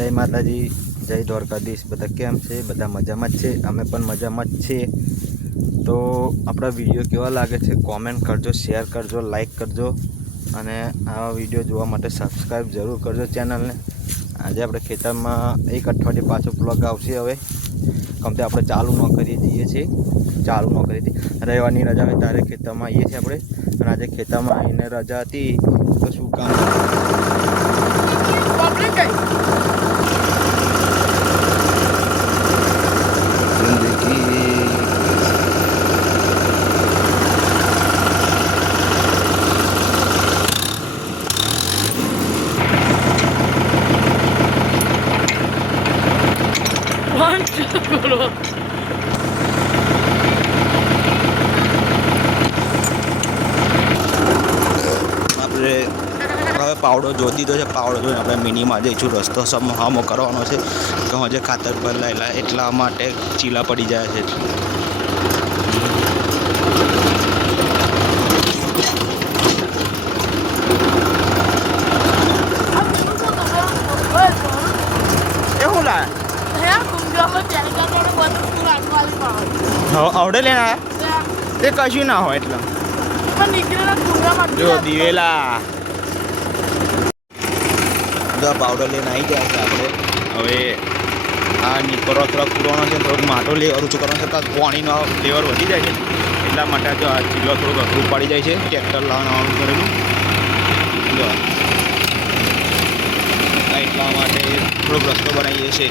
જય માતાજી, જય દ્વારકાધીશ. બધા કેમ છે? બધા મજામાં જ છે? અમે પણ મજામાં જ છીએ. તો આપણા વીડિયો કેવા લાગે છે? કોમેન્ટ કરજો, શેર કરજો, લાઈક કરજો અને આવા વીડિયો જોવા માટે સબસ્ક્રાઈબ જરૂર કરજો ચેનલને. આજે આપણે ખેતરમાં એક અઠવાડિયે પાછો બ્લોગ આવશે હવે. કમ તે આપણે ચાલુ ન કરીએ જઈએ છીએ. ચાલુ ન કરી હતી રવિવારની રજા હોય ત્યારે ખેતરમાં આવીએ છીએ આપણે. અને આજે ખેતરમાં આવીને રજા હતી, તો શું કામ? વન આપણે હવે પાવડો જોતી તો છે, પાવડો જોઈને આપણે મિનીમાં જઈશું, રસ્તો સમ હામો કરવાનો છે. તો હજે ખાતર પર એટલા માટે ચીલા પડી જાય છે એવું લાય હે કુંજામાં ત્યાં ગાડો બધું શું રાખવાલી પાવ હવે આવડે આવ્યા તે કશું ના હોય એટલે. જો દિવેલા. જો પાવડર લઈને આવી ગયા છે આપણે. હવે આ નીકળો થોડો પૂરવાનો છે થોડોક માટો લે ઓછું કરવાનું છે પાણીનો લેવર વધી જાય છે? એટલા માટે જો આ ચીલો થોડુંક અઘરું પડી જાય છે ટ્રેક્ટર લાવવાનું કરેલું. જો આ એટલા માટે થોડોક રસ્તો બનાવીએ છીએ.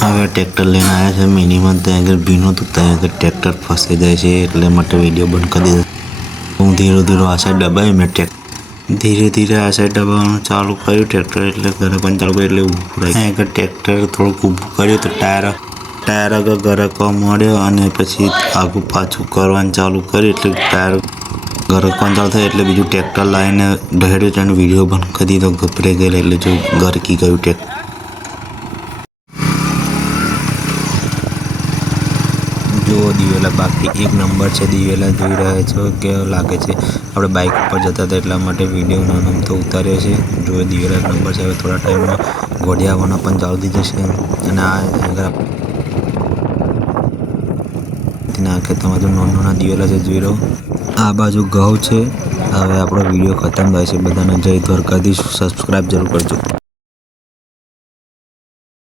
હવે ટ્રેક્ટર લઈને આવ્યા છે. મિનિમમ ત્યાં આગળ ભીનું હતું, ત્યાં આગળ ટ્રેક્ટર ફસાઈ જાય છે એટલે માટે વીડિયો બંધ કરી દીધો. હું ધીરે ધીરે આ સાઈડ દબાવી, મેં ટ્રેક્ટર ધીરે ધીરે આ સાઈડ દબાવવાનું ચાલુ કર્યું ટ્રેક્ટર એટલે ગરકવાનું ચાલુ કર્યું એટલે ઊભું ત્યાં આગળ ટ્રેક્ટર થોડુંક ઊભું કર્યું તો ટાયર ટાયર આગળ ગરકવા મળ્યો અને પછી આગું પાછું કરવાનું ચાલુ કર્યું એટલે ટાયર ગરકવાનું ચાલુ થાય એટલે બીજું ટ્રેક્ટર લાવીને ઢહેડ્યું તેને વીડિયો બંધ કરી દીધો. ગભરાઈ ગયેલો એટલે જો ગરકી ગયું ટ્રેક્ટર. જુઓ, દિવેલા બાકી એક નંબર છે. દિવેલા જોઈ રહ્યા છો કેવો લાગે છે આપણે બાઇક ઉપર જતા હતા એટલા માટે વીડિયો નાનો તો ઉતાર્યો છે. જો દિવેલા નંબર છે. હવે થોડા ટાઈમમાં ઘોડી આવવાના પણ ચાલુ થઈ જશે. અને આ તેના ખેતરમાં જો નાના નાના દિવેલા છે, જોઈ રહ્યો આ બાજુ ઘઉં છે. હવે આપણો વીડિયો ખતમ થાય છે. બધાને જય દ્વારકાધીશ. સબસ્ક્રાઈબ જરૂર કરજો.